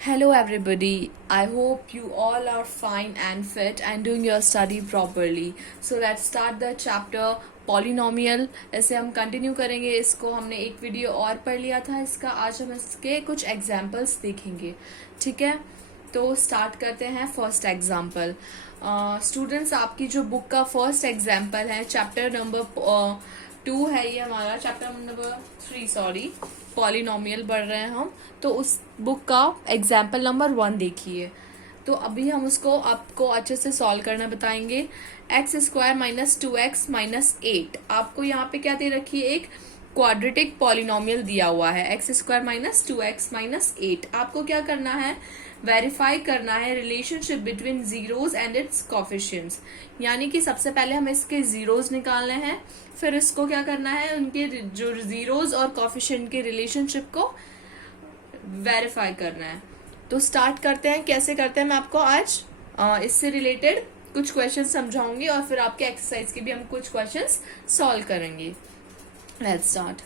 Hello, everybody. I hope you all are fine and fit and doing your study properly. So let's start the chapter polynomial. ऐसे हम continue करेंगे इसको. हमने एक video और पढ़ लिया था इसका. आज हम इसके कुछ एग्जाम्पल्स देखेंगे. ठीक है, तो स्टार्ट करते हैं फर्स्ट एग्जाम्पल. स्टूडेंट्स, आपकी जो बुक का फर्स्ट एग्जाम्पल है चैप्टर नंबर 2 है. ये हमारा चैप्टर नंबर 3 सॉरी, पॉलिनोमियल पढ़ रहे हैं हम. तो उस बुक का एग्जाम्पल नंबर 1 देखिए. तो अभी हम उसको आपको अच्छे से सॉल्व करना बताएंगे. X square minus 2x minus 8. आपको यहाँ पे क्या दे रखी है, एक क्वाड्रेटिक पॉलिनोमियल दिया हुआ है. X square minus 2x minus 8. आपको क्या करना है, वेरीफाई करना है relationship between zeros and it's coefficients. यानी कि सबसे पहले हमें इसके जीरोज निकालने हैं, फिर इसको क्या करना है, उनके जो जीरोज और कोफिशिएंट के रिलेशनशिप को वेरीफाई करना है. तो स्टार्ट करते हैं. कैसे करते हैं मैं आपको आज इससे रिलेटेड कुछ क्वेश्चन समझाऊंगी और फिर आपके एक्सरसाइज के भी हम कुछ क्वेश्चंस सॉल्व करेंगे. Let's start.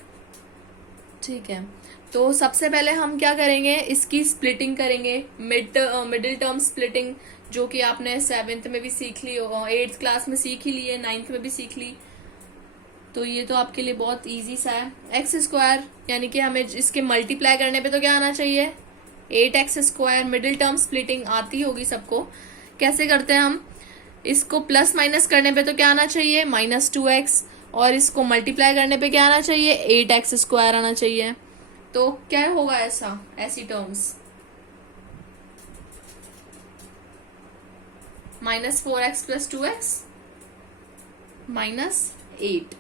ठीक है, तो सबसे पहले हम क्या करेंगे, इसकी स्प्लिटिंग करेंगे. मिडिल टर्म स्प्लिटिंग, जो कि आपने 7th में भी सीख ली, 8th क्लास में सीख ही ली है, 9th में भी सीख ली. तो ये तो आपके लिए बहुत इजी सा है. एक्स स्क्वायर यानी कि हमें इसके मल्टीप्लाई करने पे तो क्या आना चाहिए, 8x square. Middle term splitting आती होगी सबको. कैसे करते हैं हम, इसको प्लस माइनस करने पे तो क्या आना चाहिए, -2x. और इसको मल्टीप्लाई करने पे क्या आना चाहिए, 8x स्क्वायर आना चाहिए. तो क्या होगा ऐसी टर्म्स, -4x प्लस 2x -8.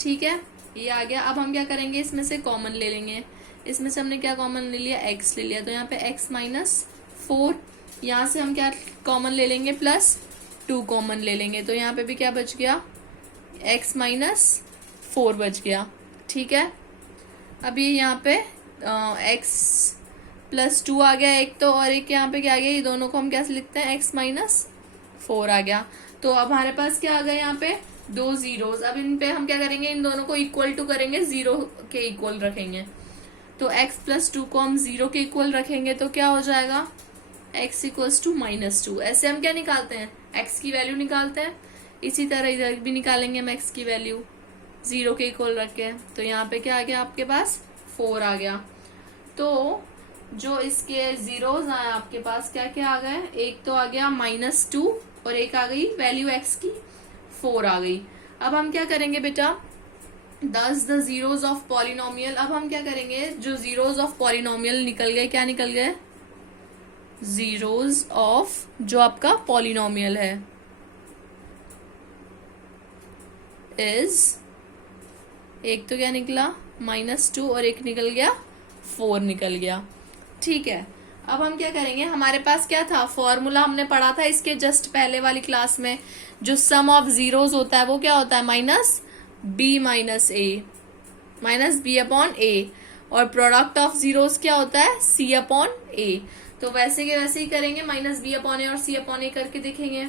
ठीक है, ये आ गया. अब हम क्या करेंगे, इसमें से कॉमन ले लेंगे. इसमें से हमने क्या कॉमन ले लिया, x ले लिया. तो यहाँ पे x -4. यहाँ से हम क्या कॉमन ले लेंगे, +2 कॉमन ले लेंगे. तो यहाँ पे भी क्या बच गया, x -4 बच गया. ठीक है, अभी यहाँ पे x +2 आ गया एक तो, और एक यहाँ पे क्या आ गया, ये दोनों को हम कैसे लिखते हैं, x -4 आ गया. तो अब हमारे पास क्या आ गया, यहाँ पे 2 जीरोज. अब इन पे हम क्या करेंगे, इन दोनों को इक्वल टू करेंगे, 0 के इक्वल रखेंगे. तो x +2 को हम 0 के इक्वल रखेंगे तो क्या हो जाएगा, x = -2. ऐसे हम क्या निकालते हैं, x की वैल्यू निकालते हैं. इसी तरह इधर भी निकालेंगे हम x की वैल्यू 0 के इक्वल रख के. तो यहाँ पे क्या आ गया, आपके पास 4 आ गया. तो जो इसके जीरोज आए आपके पास, क्या क्या आ गए, एक तो आ गया -2 और एक आ गई वैल्यू x की 4 आ गई. अब हम क्या करेंगे बेटा, दस द जीरोज ऑफ पॉलिनोमियल. अब हम क्या करेंगे, जो जीरोज ऑफ पॉलिनोमियल निकल गए, क्या निकल गए, जीरोज ऑफ जो आपका पॉलिनोमियल है इज, एक तो क्या निकला -2 और एक निकल गया 4 निकल गया. ठीक है, अब हम क्या करेंगे, हमारे पास क्या था, फॉर्मूला हमने पढ़ा था इसके जस्ट पहले वाली क्लास में. जो सम ऑफ जीरोज होता है वो क्या होता है, -b/a. और प्रोडक्ट ऑफ जीरोज क्या होता है, c/a. तो वैसे के वैसे ही करेंगे, -b/a और c/a करके देखेंगे.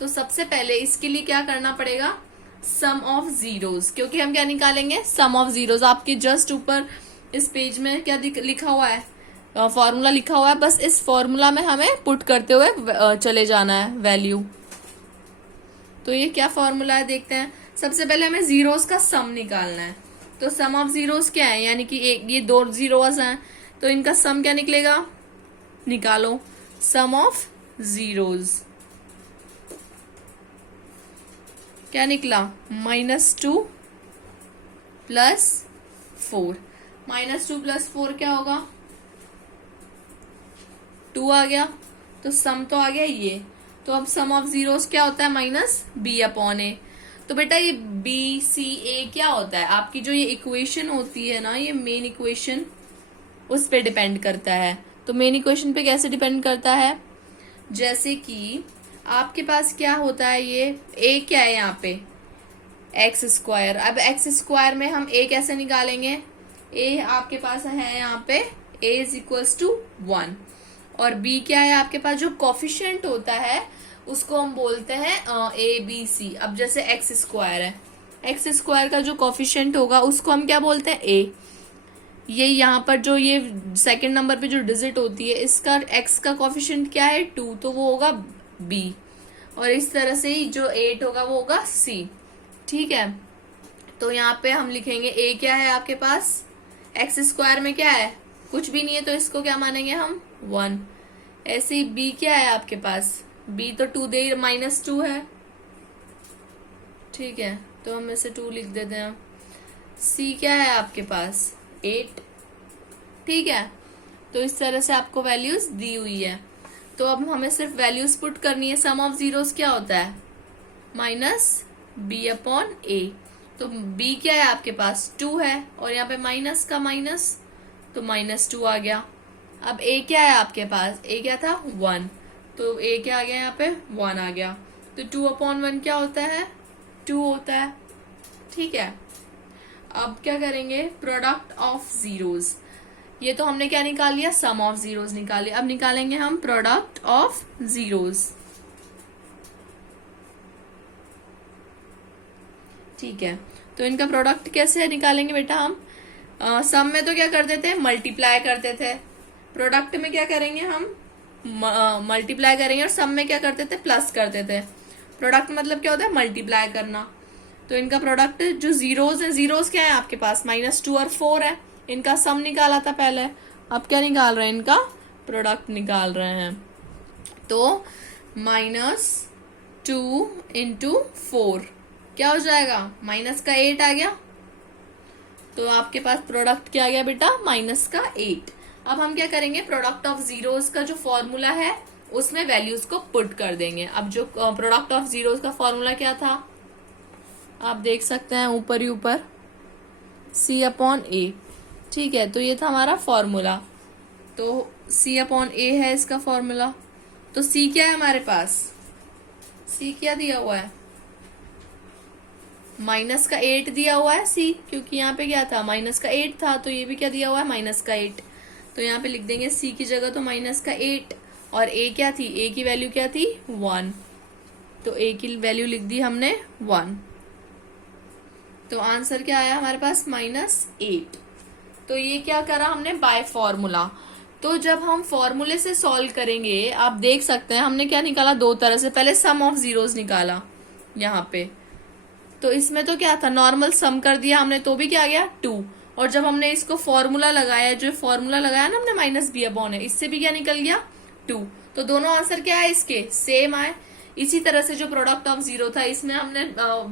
तो सबसे पहले इसके लिए क्या करना पड़ेगा, सम ऑफ जीरोज, क्योंकि हम क्या निकालेंगे, सम ऑफ जीरोज. आपके जस्ट ऊपर इस पेज में क्या लिखा हुआ है, फॉर्मूला लिखा हुआ है. बस इस फॉर्मूला में हमें पुट करते हुए चले जाना है वैल्यू. तो ये क्या फॉर्मूला है देखते हैं. सबसे पहले हमें जीरोज का सम निकालना है. तो सम ऑफ जीरोज क्या है, यानी कि ये 2 जीरोज हैं, तो इनका सम क्या निकलेगा, निकालो. सम ऑफ जीरोज क्या निकला, -2 + 4. -2 + 4 क्या होगा, 2 आ गया. तो सम तो आ गया ये. तो अब सम ऑफ जीरोस क्या होता है, -b/a. तो बेटा ये BCA क्या होता है, आपकी जो ये इक्वेशन होती है ना, ये मेन इक्वेशन उस पे डिपेंड करता है. तो मेन इक्वेशन पे कैसे डिपेंड करता है, जैसे कि आपके पास क्या होता है, ये a क्या है यहाँ पे, x². अब x² में हम a कैसे निकालेंगे, a आपके पास है यहाँ पे a = 1. और b क्या है आपके पास, जो कोफिशिएंट होता है उसको हम बोलते हैं ABC. अब जैसे x² है, x² का जो कोफिशिएंट होगा उसको हम क्या बोलते हैं, a. ये यहाँ पर जो ये सेकंड नंबर पे जो डिजिट होती है इसका x का कोफिशिएंट क्या है 2, तो वो होगा b। और इस तरह से ही जो 8 होगा वो होगा c। ठीक है, तो यहाँ पे हम लिखेंगे a क्या है आपके पास, एक्स स्क्वायर में क्या है, कुछ भी नहीं है, तो इसको क्या मानेंगे हम 1। ऐसे ही b क्या है आपके पास, b तो 2 दे -2 है। ठीक है, तो हम इसे 2 लिख देते हैं। c क्या है आपके पास 8। ठीक है, तो इस तरह से आपको वैल्यूज दी हुई है। तो अब हमें सिर्फ वैल्यूज पुट करनी है। सम ऑफ जीरोस क्या होता है, -b/a। तो b क्या है आपके पास 2 है, और यहाँ पे माइनस का माइनस, तो -2 आ गया। अब a क्या है आपके पास, a क्या था 1, तो a क्या आ गया यहाँ पे 1 आ गया। तो 2/1 क्या होता है, 2 होता है। ठीक है, अब क्या करेंगे, प्रोडक्ट ऑफ जीरोस। ये तो हमने क्या निकाल लिया, सम ऑफ जीरोस निकाले। अब निकालेंगे हम प्रोडक्ट ऑफ जीरोस। ठीक है, तो इनका प्रोडक्ट कैसे निकालेंगे बेटा हम, सम में तो क्या करते थे, मल्टीप्लाई करते थे। प्रोडक्ट में क्या करेंगे हम, मल्टीप्लाई करेंगे, और सम में क्या करते थे, प्लस करते थे। प्रोडक्ट मतलब क्या होता है, मल्टीप्लाई करना। तो इनका प्रोडक्ट जो जीरोस है, जीरोस क्या है आपके पास -2 और 4 है। इनका सम निकाला था पहले, अब क्या निकाल रहे हैं, इनका प्रोडक्ट निकाल रहे हैं। तो -2 × 4 क्या हो जाएगा, माइनस का 8 आ गया। तो आपके पास प्रोडक्ट क्या आ गया बेटा, -8। अब हम क्या करेंगे, प्रोडक्ट ऑफ जीरोस का जो फॉर्मूला है उसमें वैल्यूज को पुट कर देंगे। अब जो प्रोडक्ट ऑफ जीरोस का फॉर्मूला क्या था, आप देख सकते हैं ऊपर ही ऊपर, c/a। ठीक है, तो ये था हमारा फॉर्मूला। तो c/a है इसका फॉर्मूला। तो c क्या है हमारे पास, c क्या दिया हुआ है, -8 दिया हुआ है c, क्योंकि यहाँ पे क्या था, -8 था, तो ये भी क्या दिया हुआ है, -8। तो यहाँ पे लिख देंगे c की जगह तो -8, और a क्या थी, a की वैल्यू क्या थी 1, तो a की वैल्यू लिख दी हमने 1। तो आंसर क्या आया हमारे पास, -8। तो ये क्या करा हमने, बाय फॉर्मूला। तो जब हम फॉर्मूले से सॉल्व करेंगे, आप देख सकते हैं हमने क्या निकाला, दो तरह से। पहले सम ऑफ जीरोस निकाला यहाँ पे, तो इसमें तो क्या था, नॉर्मल सम कर दिया हमने, तो भी क्या आ गया 2। और जब हमने इसको फॉर्मूला लगाया, जो फॉर्मूला लगाया ना हमने -b/, इससे भी क्या निकल गया 2। तो दोनों आंसर क्या है इसके, सेम आए। इसी तरह से जो प्रोडक्ट ऑफ जीरो था, इसमें हमने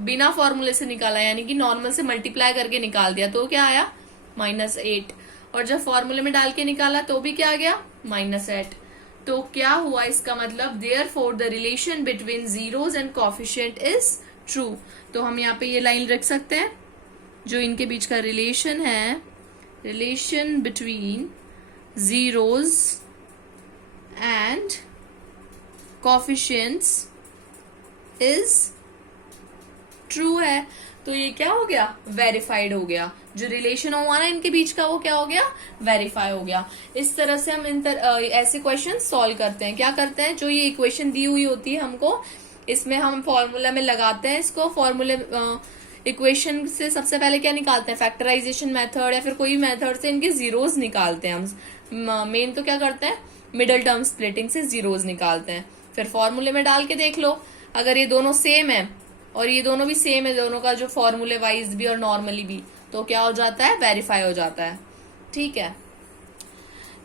बिना फॉर्मूले से निकाला, यानी कि नॉर्मल से मल्टीप्लाई करके निकाल दिया, तो क्या आया -8। और जब फॉर्मूले में डाल के निकाला तो भी क्या आ गया -8। तो क्या हुआ इसका मतलब, therefore the relation between zeros and coefficient is true. तो हम यहाँ पे ये लाइन रख सकते हैं, जो इनके बीच का रिलेशन है, relation between zeros and coefficients is true है। तो ये क्या हो गया, वेरीफाइड हो गया। जो रिलेशन हुआ ना इनके बीच का, वो क्या हो गया, वेरीफाई हो गया। इस तरह से हम ऐसे क्वेश्चन सॉल्व करते हैं। क्या करते हैं, जो ये इक्वेशन दी हुई होती है हमको, इसमें हम फॉर्मूला में लगाते हैं इसको। फॉर्मूले इक्वेशन से सबसे पहले क्या निकालते हैं, फैक्टराइजेशन मेथड या फिर कोई मेथड से इनके जीरोस निकालते हैं हम। मेन तो क्या करते हैं, मिडिल टर्म स्प्लिटिंग से जीरोस निकालते हैं। फिर फॉर्मूले में डाल के देख लो, अगर ये दोनों सेम है और ये दोनों भी सेम है, दोनों का जो फॉर्मूले वाइज भी और नॉर्मली भी, तो क्या हो जाता है, वेरीफाई हो जाता है। ठीक है,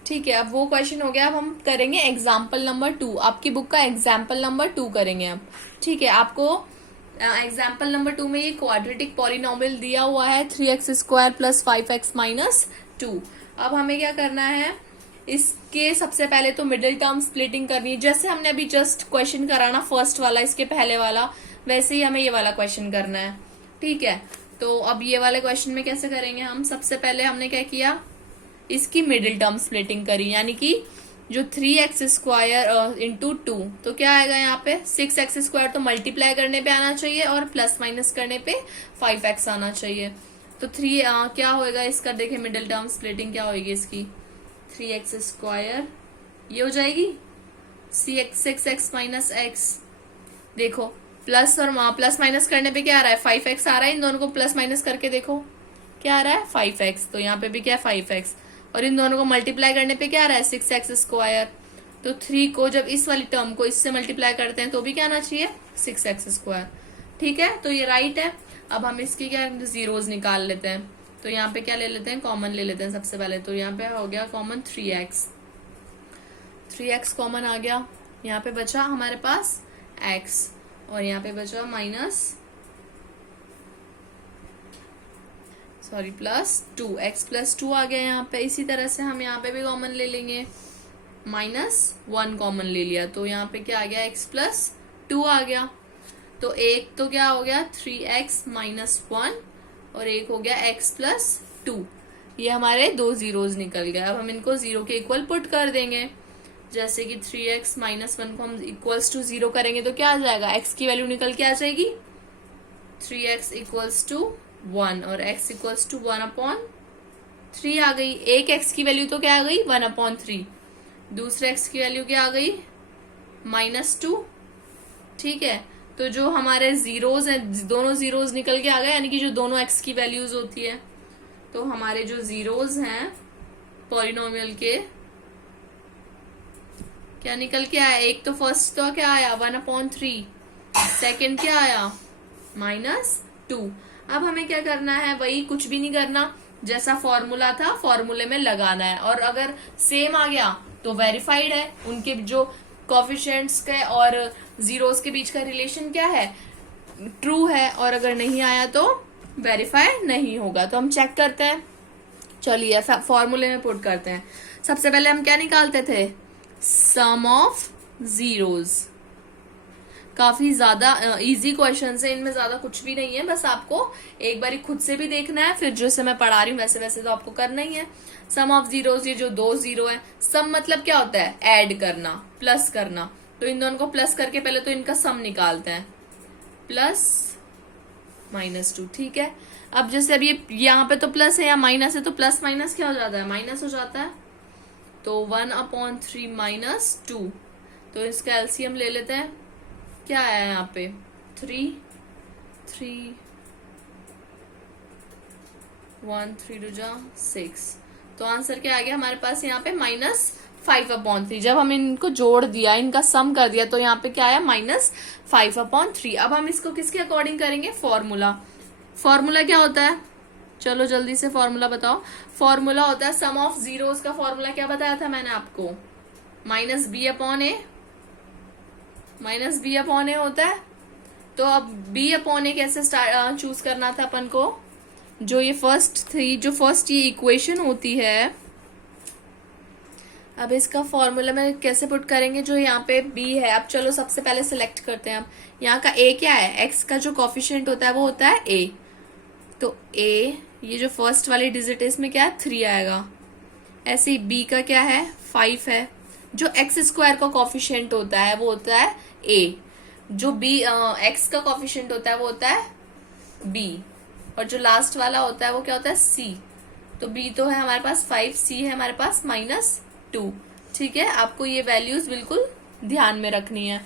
ठीक है, अब वो क्वेश्चन हो गया। अब हम करेंगे एग्जाम्पल नंबर 2। आपकी बुक का एग्जाम्पल नंबर 2 करेंगे अब। ठीक है, आपको एग्जाम्पल नंबर 2 में ये क्वाड्रेटिक पॉलिनोमियल दिया हुआ है 3x² + 5x - 2। अब हमें क्या करना है, इसके सबसे पहले तो मिडिल टर्म स्प्लिटिंग करनी है, जैसे हमने अभी जस्ट क्वेश्चन करा ना फर्स्ट वाला, इसके पहले वाला, वैसे ही हमें ये वाला क्वेश्चन करना है। ठीक है, तो अब ये वाले क्वेश्चन में कैसे करेंगे हम, सबसे पहले हमने क्या किया, इसकी मिडिल टर्म स्प्लिटिंग करी, यानी कि जो 3x² × 2, तो क्या आएगा यहाँ पे 6x² तो मल्टीप्लाई करने पे आना चाहिए और प्लस माइनस करने पे 5x आना चाहिए। तो 3 क्या होएगा इसका, देखिए मिडिल टर्म स्प्लिटिंग क्या होगी इसकी, 3x², ये हो जाएगी 6x - x। देखो प्लस और प्लस माइनस करने पे क्या आ रहा है, 5x आ रहा है। इन दोनों को प्लस माइनस करके देखो, क्या आ रहा है 5x, तो यहाँ पे भी क्या है 5x, और इन दोनों को मल्टीप्लाई करने पे क्या आ रहा है 6x स्क्वायर। तो 3 को जब इस वाली टर्म को इससे मल्टीप्लाई करते हैं तो भी क्या आना चाहिए 6x स्क्वायर। ठीक है, तो ये राइट है। अब हम इसकी क्या जीरोज निकाल लेते हैं, तो यहाँ पे क्या ले लेते हैं, कॉमन ले लेते हैं सबसे पहले। तो यहाँ पे हो गया कॉमन 3x कॉमन आ गया। यहाँ पे बचा हमारे पास x, और यहाँ पे बचा प्लस 2x प्लस 2 आ गया यहाँ पे। इसी तरह से हम यहाँ पे भी कॉमन ले लेंगे, -1 कॉमन ले लिया, तो यहाँ पे क्या आ गया x प्लस 2 आ गया। तो एक तो क्या हो गया 3x -1, और एक हो गया x प्लस 2। ये हमारे दो जीरोज निकल गए। अब हम इनको जीरो के इक्वल पुट कर देंगे, जैसे कि 3x -1 को हम इक्वल्स टू 0 करेंगे तो क्या आ जाएगा, x की वैल्यू निकल के आ जाएगी 3x इक्वल्स टू 1, और x इक्वल्स टू 1/3 आ गई। एक x की वैल्यू तो क्या आ गई 1/3, दूसरे x की वैल्यू क्या आ गई -2। ठीक है, तो जो हमारे जीरोज हैं दोनों जीरोज निकल के आ गए, यानी कि जो दोनों x की वैल्यूज होती है, तो हमारे जो जीरोज हैं पॉलिनोमियल के क्या निकल के आया, एक तो फर्स्ट तो क्या आया 1/3, सेकंड क्या आया -2। अब हमें क्या करना है, वही कुछ भी नहीं करना, जैसा फॉर्मूला था फॉर्मूले में लगाना है, और अगर सेम आ गया तो वेरीफाइड है, उनके जो कोफिशिएंट्स के और जीरोस के बीच का रिलेशन क्या है, ट्रू है, और अगर नहीं आया तो वेरीफाई नहीं होगा। तो हम चेक करते हैं, चलिए फॉर्मूले में पुट करते हैं। सबसे पहले हम क्या निकालते थे, सम ऑफ जीरोस। काफी ज्यादा इजी क्वेश्चन है, इनमें ज्यादा कुछ भी नहीं है, बस आपको एक बार खुद से भी देखना है, फिर जैसे मैं पढ़ा रही हूँ वैसे वैसे तो आपको करना ही है। सम ऑफ जीरोस, ये जो दो जीरो है, सम मतलब क्या होता है, ऐड करना, प्लस करना, तो इन दोनों को प्लस करके पहले तो इनका सम निकालते हैं, प्लस -2। ठीक है, अब जैसे अब ये यहाँ पे तो प्लस है या माइनस है, तो प्लस माइनस क्या हो जाता है, माइनस हो जाता है, तो 1/3 -2। तो इसका एलसीएम ले लेते हैं, क्या आया यहाँ पे 3 1 3 2 6, तो आंसर क्या आ गया हमारे पास यहाँ पे -5/3। जब हम इनको जोड़ दिया, इनका सम कर दिया, तो यहाँ पे क्या आया -5/3। अब हम इसको किसके अकॉर्डिंग करेंगे, फॉर्मूला क्या होता है, चलो जल्दी से फॉर्मूला बताओ। फॉर्मूला होता है सम ऑफ जीरोस का फॉर्मूला क्या बताया था मैंने आपको, -b/a होता है। तो अब b/a कैसे चूज करना था अपन को, जो ये फर्स्ट ये इक्वेशन होती है, अब इसका फॉर्मूला में कैसे पुट करेंगे, जो यहाँ पे b है। अब चलो सबसे पहले सिलेक्ट करते हैं, हम यहाँ का a क्या है, x का जो कोफिशिएंट होता है वो होता है a, तो a ये जो फर्स्ट वाली डिजिट है इसमें क्या है 3 आएगा। ऐसे ही b का क्या है 5 है, जो x स्क्वायर का कोफिशिएंट होता है वो होता है a, जो x का कोफिशिएंट होता है वो होता है b, और जो लास्ट वाला होता है वो क्या होता है c। तो b तो है हमारे पास 5, c है हमारे पास -2। ठीक है, आपको ये वैल्यूज बिल्कुल ध्यान में रखनी है।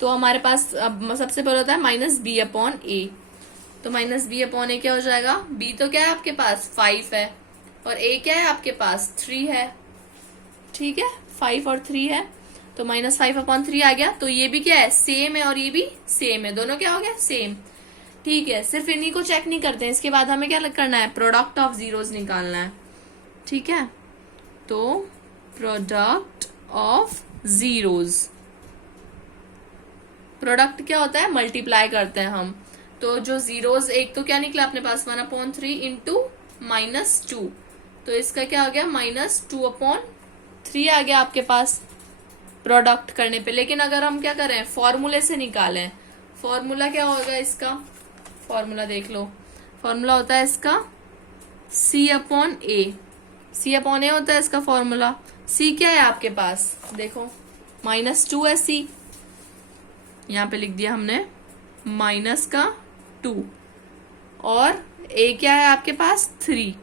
तो हमारे पास अब सबसे पहले होता है -b/a, तो -b/a क्या हो जाएगा, b तो क्या है आपके पास 5 है, और a क्या है आपके पास 3 है। ठीक है, 5 और 3 है, तो -5/3 आ गया। तो ये भी क्या है सेम है, और ये भी सेम है, दोनों क्या हो गया सेम। ठीक है, सिर्फ इन्हीं को चेक नहीं करते हैं, इसके बाद हमें क्या करना है, प्रोडक्ट ऑफ जीरोस निकालना है। ठीक है, तो प्रोडक्ट ऑफ जीरोस, प्रोडक्ट क्या होता है, मल्टीप्लाई करते हैं हम। तो जो जीरोस, एक तो क्या निकला अपने पास 1/3 इंटू -2, तो इसका क्या हो गया -2/3 आ गया आपके पास प्रोडक्ट करने पे। लेकिन अगर हम क्या करें, फॉर्मूले से निकालें, फॉर्मूला क्या होगा इसका, फॉर्मूला देख लो, फॉर्मूला होता है इसका c/a, c/a होता है इसका फॉर्मूला। c क्या है आपके पास, देखो -2 है c, यहाँ पे लिख दिया हमने -2, और a क्या है आपके पास 3,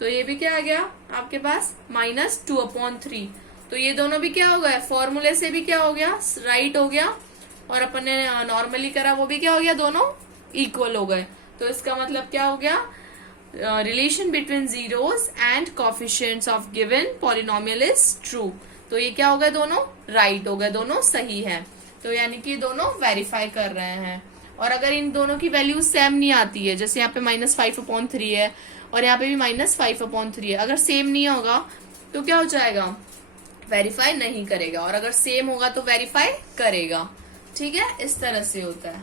तो ये भी क्या आ गया आपके पास -2/3। तो ये दोनों भी क्या हो गया, फॉर्मूले से भी क्या हो गया राइट हो गया, और अपन ने नॉर्मली करा वो भी क्या हो गया, दोनों इक्वल हो गए। तो इसका मतलब क्या हो गया, relation between zeros and coefficients of given polynomial is true. तो ये क्या हो गए, दोनों राइट हो गए, दोनों सही है। तो यानी कि दोनों वेरीफाई कर रहे हैं। और अगर इन दोनों की वैल्यू सेम नहीं आती है, जैसे यहाँ पे -5/3 है और यहाँ पे भी -5/3 है, अगर सेम नहीं होगा तो क्या हो जाएगा, वेरीफाई नहीं करेगा। और अगर सेम होगा तो वेरीफाई करेगा। ठीक है, इस तरह से होता है।